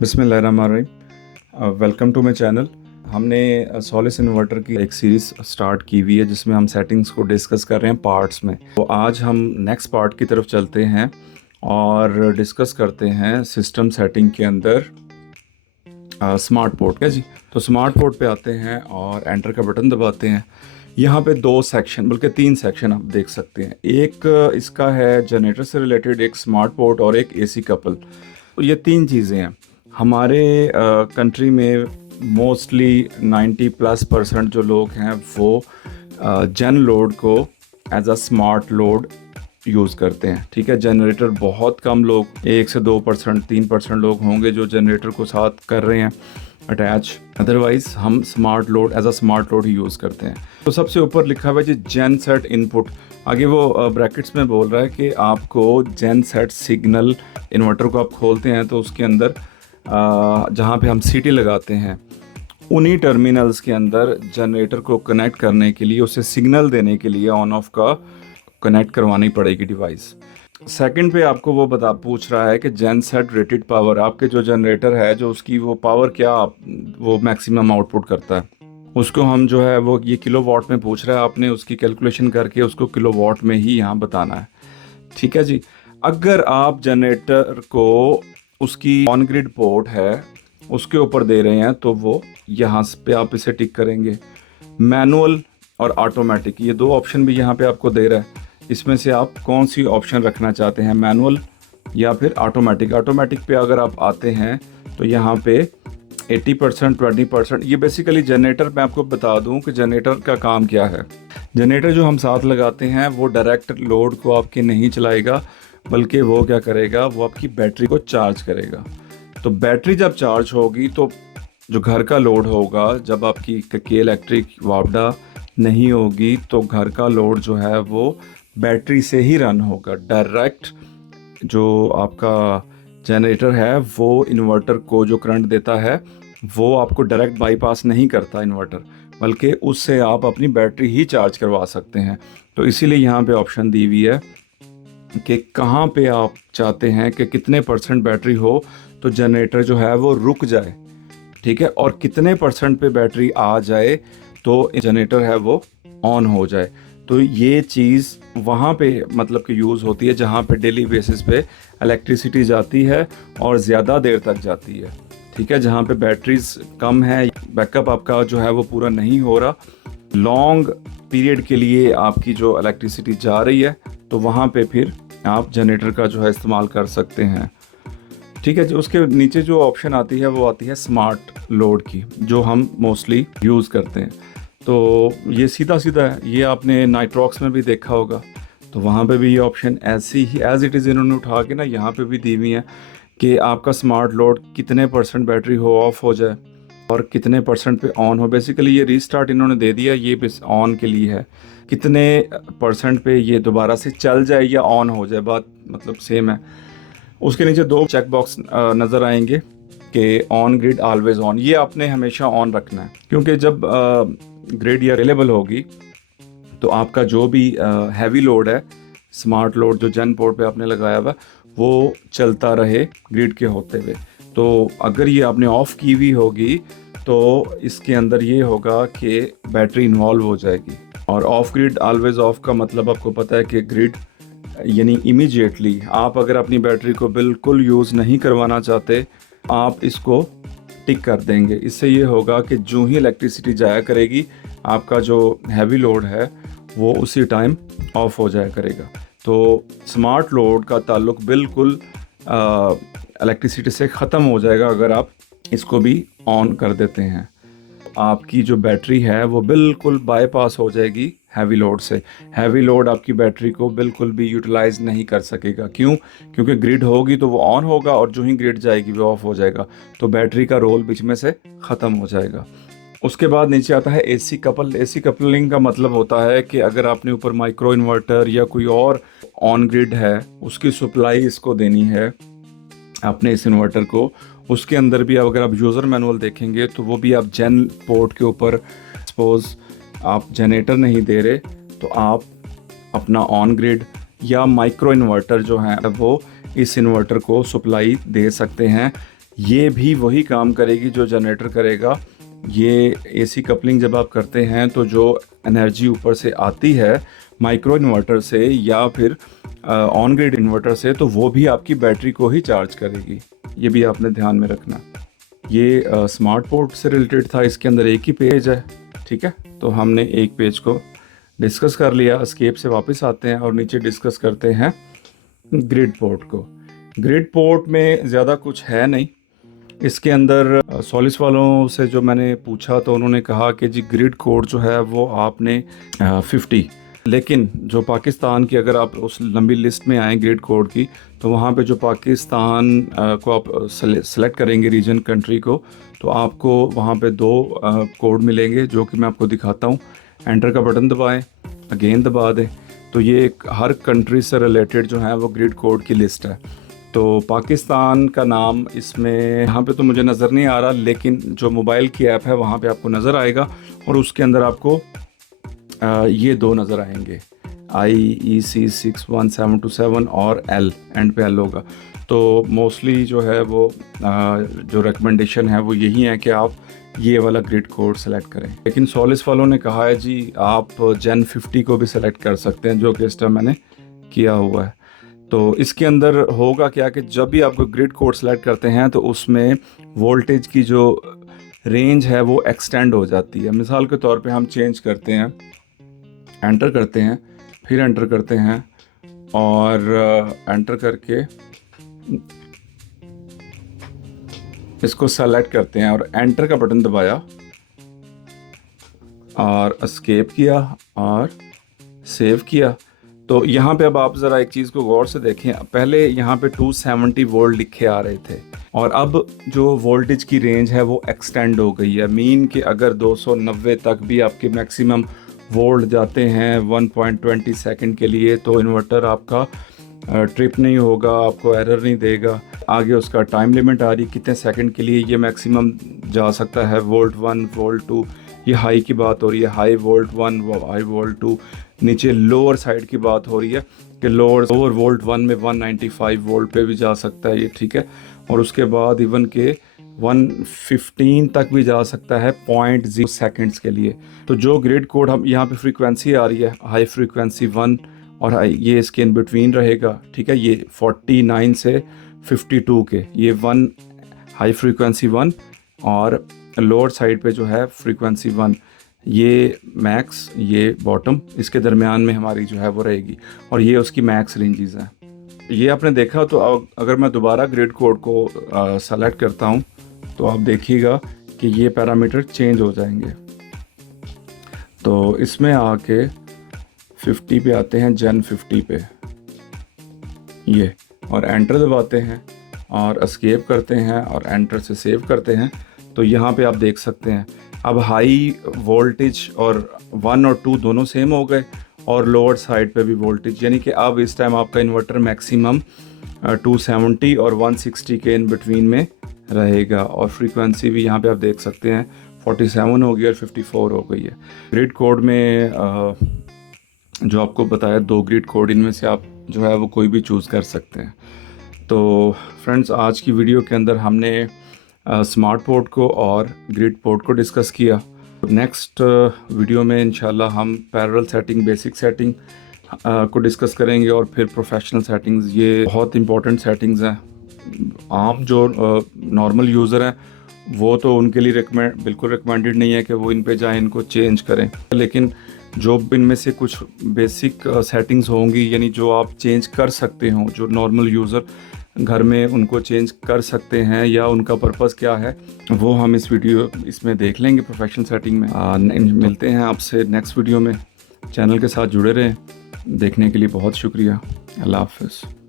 बिस्मिल्लाहिर्रहमानिर्रहीम। Welcome to my channel. हमने Solis inverter की एक सीरीज़ स्टार्ट की हुई है जिसमें हम सेटिंग्स को डिस्कस कर रहे हैं पार्ट्स में। तो आज हम नेक्स्ट पार्ट की तरफ चलते हैं और डिस्कस करते हैं सिस्टम सेटिंग के अंदर स्मार्ट पोर्ट। जी, तो स्मार्ट पोर्ट पे आते हैं और एंटर का बटन दबाते हैं। यहाँ पे दो सेक्शन बल्कि तीन सेक्शन आप देख सकते हैं। एक इसका है जनरेटर से रिलेटेड, एक स्मार्ट पोर्ट और एक एसी कपल। तो ये तीन चीज़ें हैं। हमारे कंट्री में मोस्टली 90+% जो लोग हैं वो जन लोड को as a smart load use करते हैं। ठीक है, जनरेटर बहुत कम लोग, 1 से 2%, 3% लोग होंगे जो जनरेटर को साथ कर रहे हैं अटैच। अदरवाइज हम smart load as a smart load ही यूज़ करते हैं। तो सबसे ऊपर लिखा हुआ है जी जेन सेट इनपुट। आगे वो ब्रैकेट्स में बोल रहा है कि आपको जेन सेट सिग्नल, इन्वर्टर को आप खोलते हैं तो उसके अंदर जहाँ पे हम सीटी लगाते हैं उन्हीं टर्मिनल्स के अंदर जनरेटर को कनेक्ट करने के लिए, उसे सिग्नल देने के लिए ऑन ऑफ का कनेक्ट करवानी पड़ेगी डिवाइस। सेकंड पे आपको वो पूछ रहा है कि जेन सेट रेटेड पावर, आपके जो जनरेटर है जो उसकी वो पावर क्या वो मैक्सिमम आउटपुट करता है, उसको हम जो है वो ये किलोवाट में पूछ रहा है। आपने उसकी कैलकुलेशन करके उसको किलोवाट में ही यहाँ बताना है। ठीक है जी। अगर आप जनरेटर को उसकी ऑन ग्रिड पोर्ट है उसके ऊपर दे रहे हैं तो वो यहाँ पे आप इसे टिक करेंगे। मैनुअल और ऑटोमेटिक, ये दो ऑप्शन भी यहाँ पे आपको दे रहा है। इसमें से आप कौन सी ऑप्शन रखना चाहते हैं, मैनुअल या फिर ऑटोमेटिक। ऑटोमेटिक पे अगर आप आते हैं तो यहाँ पे 80%, 20%, ये बेसिकली जनरेटर, मैं आपको बता दूं कि जनरेटर का काम क्या है। जनरेटर जो हम साथ लगाते हैं वो डायरेक्ट लोड को आपके नहीं चलाएगा, बल्कि वो क्या करेगा, वो आपकी बैटरी को चार्ज करेगा। तो बैटरी जब चार्ज होगी तो जो घर का लोड होगा, जब आपकी के इलेक्ट्रिक वापडा नहीं होगी तो घर का लोड जो है वो बैटरी से ही रन होगा। डायरेक्ट जो आपका जनरेटर है वो इन्वर्टर को जो करंट देता है वो आपको डायरेक्ट बाईपास नहीं करता इन्वर्टर, बल्कि उससे आप अपनी बैटरी ही चार्ज करवा सकते हैं। तो इसीलिए यहाँ पे ऑप्शन दी हुई है कि कहाँ पे आप चाहते हैं कि कितने % बैटरी हो तो जनरेटर जो है वो रुक जाए। ठीक है, और कितने % पे बैटरी आ जाए तो जनरेटर है वो ऑन हो जाए। तो ये चीज़ वहाँ पे मतलब कि यूज़ होती है जहाँ पे डेली बेसिस पे इलेक्ट्रिसिटी जाती है और ज़्यादा देर तक जाती है। ठीक है, जहाँ पे बैटरीज कम है, बैकअप आपका जो है वो पूरा नहीं हो रहा, लॉन्ग पीरियड के लिए आपकी जो इलेक्ट्रिसिटी जा रही है, तो वहाँ पे फिर आप जनरेटर का जो है इस्तेमाल कर सकते हैं। ठीक है जी। उसके नीचे जो ऑप्शन आती है वो आती है स्मार्ट लोड की, जो हम मोस्टली यूज़ करते हैं। तो ये सीधा सीधा है, ये आपने नाइट्रॉक्स में भी देखा होगा। तो वहाँ पे भी ये ऑप्शन ऐसी ही एज इट इज़ इन्होंने उठा के ना यहाँ पे भी दी हुई है कि आपका स्मार्ट लोड कितने % बैटरी हो ऑफ हो जाए और कितने % पे ऑन हो। बेसिकली ये रीस्टार्ट इन्होंने दे दिया, ये बस ऑन के लिए है। कितने % पे ये दोबारा से चल जाए या ऑन हो जाए, बात मतलब सेम है। उसके नीचे दो चेक बॉक्स नज़र आएंगे कि ऑन ग्रिड ऑलवेज ऑन, ये आपने हमेशा ऑन रखना है, क्योंकि जब ग्रिड या अवेलेबल होगी तो आपका जो भी हैवी लोड है, स्मार्ट लोड जो जन पोर्ट पे आपने लगाया हुआ वो चलता रहे ग्रिड के होते हुए। तो अगर ये आपने ऑफ़ की हुई होगी तो इसके अंदर ये होगा कि बैटरी इन्वॉल्व हो जाएगी। और ऑफ ग्रिड ऑलवेज ऑफ का मतलब आपको पता है कि ग्रिड यानी इमीडिएटली आप अगर अपनी बैटरी को बिल्कुल यूज़ नहीं करवाना चाहते, आप इसको टिक कर देंगे। इससे ये होगा कि जो ही इलेक्ट्रिसिटी जाया करेगी, आपका जो हैवी लोड है वो उसी टाइम ऑफ हो जाया करेगा। तो स्मार्ट लोड का ताल्लुक बिल्कुल इलेक्ट्रिसिटी से ख़त्म हो जाएगा अगर आप इसको भी ऑन कर देते हैं। आपकी जो बैटरी है वो बिल्कुल बाईपास हो जाएगी हैवी लोड से। हैवी लोड आपकी बैटरी को बिल्कुल भी यूटिलाइज़ नहीं कर सकेगा। क्यों? क्योंकि ग्रिड होगी तो वो ऑन होगा और जो ही ग्रिड जाएगी वो ऑफ हो जाएगा, तो बैटरी का रोल बीच में से ख़त्म हो जाएगा। उसके बाद नीचे आता है एसी कपल। एसी कपलिंग का मतलब होता है कि अगर आपने ऊपर माइक्रो इन्वर्टर या कोई और ऑन ग्रिड है उसकी सप्लाई इसको देनी है आपने इस इन्वर्टर को, उसके अंदर भी अगर आप यूज़र मैनुअल देखेंगे तो वो भी आप जेन पोर्ट के ऊपर, सपोज आप जनरेटर नहीं दे रहे तो आप अपना ऑन ग्रिड या माइक्रो इन्वर्टर जो है वो इस इन्वर्टर को सप्लाई दे सकते हैं। ये भी वही काम करेगी जो जनरेटर करेगा। ये एसी कपलिंग जब आप करते हैं तो जो एनर्जी ऊपर से आती है माइक्रो इन्वर्टर से या फिर ऑन ग्रिड इन्वर्टर से, तो वो भी आपकी बैटरी को ही चार्ज करेगी। ये भी आपने ध्यान में रखना। ये स्मार्ट पोर्ट से रिलेटेड था, इसके अंदर एक ही पेज है, ठीक है। तो हमने एक पेज को डिस्कस कर लिया। एस्केप से वापस आते हैं और नीचे डिस्कस करते हैं ग्रिड पोर्ट को। ग्रिड पोर्ट में ज़्यादा कुछ है नहीं। इसके अंदर सॉलिस वालों से जो मैंने पूछा तो उन्होंने कहा कि जी ग्रिड कोड जो है वो आपने 50, लेकिन जो पाकिस्तान की, अगर आप उस लंबी लिस्ट में आए ग्रिड कोड की, तो वहाँ पे जो पाकिस्तान को आप सेलेक्ट करेंगे रीजन कंट्री को, तो आपको वहाँ पे 2 कोड मिलेंगे जो कि मैं आपको दिखाता हूँ। एंटर का बटन दबाएं, अगेन दबा दें, तो ये हर कंट्री से रिलेटेड जो है वो ग्रिड कोड की लिस्ट है। तो पाकिस्तान का नाम इसमें यहाँ पे तो मुझे नज़र नहीं आ रहा, लेकिन जो मोबाइल की ऐप है वहाँ पे आपको नज़र आएगा और उसके अंदर आपको ये 2 नज़र आएंगे, IEC 61727 और L, एंड पे L होगा। तो मोस्टली जो है वो जो रिकमेंडेशन है वो यही है कि आप ये वाला ग्रिड कोड सेलेक्ट करें। लेकिन सॉलिस वालों ने कहा है जी आप जेन 50 को भी सेलेक्ट कर सकते हैं, जो कि इस टाइम मैंने किया हुआ है। तो इसके अंदर होगा क्या कि जब भी आप ग्रिड कोड सेलेक्ट करते हैं तो उसमें वोल्टेज की जो रेंज है वो एक्सटेंड हो जाती है। मिसाल के तौर पे हम चेंज करते हैं, एंटर करते हैं, फिर एंटर करते हैं और एंटर करके इसको सेलेक्ट करते हैं और एंटर का बटन दबाया और एस्केप किया और सेव किया। तो यहाँ पे अब आप ज़रा एक चीज़ को गौर से देखें, पहले यहाँ पे 270 वोल्ट लिखे आ रहे थे और अब जो वोल्टेज की रेंज है वो एक्सटेंड हो गई है। मीन कि अगर 290 तक भी आपके मैक्सिमम वोल्ट जाते हैं 1.20 सेकंड के लिए, तो इन्वर्टर आपका ट्रिप नहीं होगा, आपको एरर नहीं देगा। आगे उसका टाइम लिमिट आ रही कितने सेकंड के लिए ये मैक्सिमम जा सकता है, वोल्ट 1, वोल्ट 2, ये हाई की बात हो रही है, हाई वोल्ट 1, हाई वोल्ट 2। नीचे लोअर साइड की बात हो रही है कि लोअर वोल्ट 1 में 195 वोल्ट पे भी जा सकता है ये, ठीक है। और उसके बाद इवन के 115 तक भी जा सकता है 0.0 सेकंड्स के लिए। तो जो ग्रिड कोड हम यहाँ पे फ्रीक्वेंसी आ रही है, हाई फ्रीक्वेंसी 1 और हाई, ये इसके इन बिटवीन रहेगा, ठीक है। ये 49 से 52 के, ये 1 हाई फ्रीक्वेंसी 1 और लोअर साइड पे जो है फ्रीक्वेंसी 1, ये मैक्स, ये बॉटम, इसके दरमियान में हमारी जो है वो रहेगी और ये उसकी मैक्स रेंजेस हैं। ये आपने देखा। तो अगर मैं दोबारा ग्रिड कोड को सेलेक्ट करता हूँ तो आप देखिएगा कि ये पैरामीटर चेंज हो जाएंगे। तो इसमें आके 50 पे आते हैं, जेन 50 पे ये, और एंटर दबाते हैं और एस्केप करते हैं और एंटर से सेव करते हैं। तो यहाँ पे आप देख सकते हैं अब हाई वोल्टेज और 1 और 2 दोनों सेम हो गए और लोअर साइड पे भी वोल्टेज, यानी कि अब इस टाइम आपका इन्वर्टर मैक्सिमम 270 और 160 के इन बिटवीन में रहेगा। और फ्रीक्वेंसी भी यहाँ पे आप देख सकते हैं 47 हो गई और 54 हो गई है। ग्रिड कोड में जो आपको बताया 2 ग्रिड कोड, इनमें से आप जो है वो कोई भी चूज़ कर सकते हैं। तो फ्रेंड्स, आज की वीडियो के अंदर हमने स्मार्ट पोर्ट को और ग्रिड पोर्ट को डिस्कस किया। नेक्स्ट वीडियो में इंशाल्लाह हम पैरेलल सेटिंग, बेसिक सेटिंग को डिस्कस करेंगे और फिर प्रोफेशनल सेटिंग्स। ये बहुत इंपॉर्टेंट सेटिंग्स हैं। आम जो नॉर्मल यूज़र हैं वो तो उनके लिए बिल्कुल रिकमेंडेड नहीं है कि वो इन पे जाएं, इनको चेंज करें। लेकिन जो इनमें से कुछ बेसिक सेटिंग्स होंगी, यानी जो आप चेंज कर सकते हो, जो नॉर्मल यूज़र घर में उनको चेंज कर सकते हैं या उनका पर्पस क्या है, वो हम इसमें देख लेंगे प्रोफेशनल सेटिंग में। मिलते हैं आपसे नेक्स्ट वीडियो में। चैनल के साथ जुड़े रहें। देखने के लिए बहुत शुक्रिया। अल्लाह हाफ़िज़।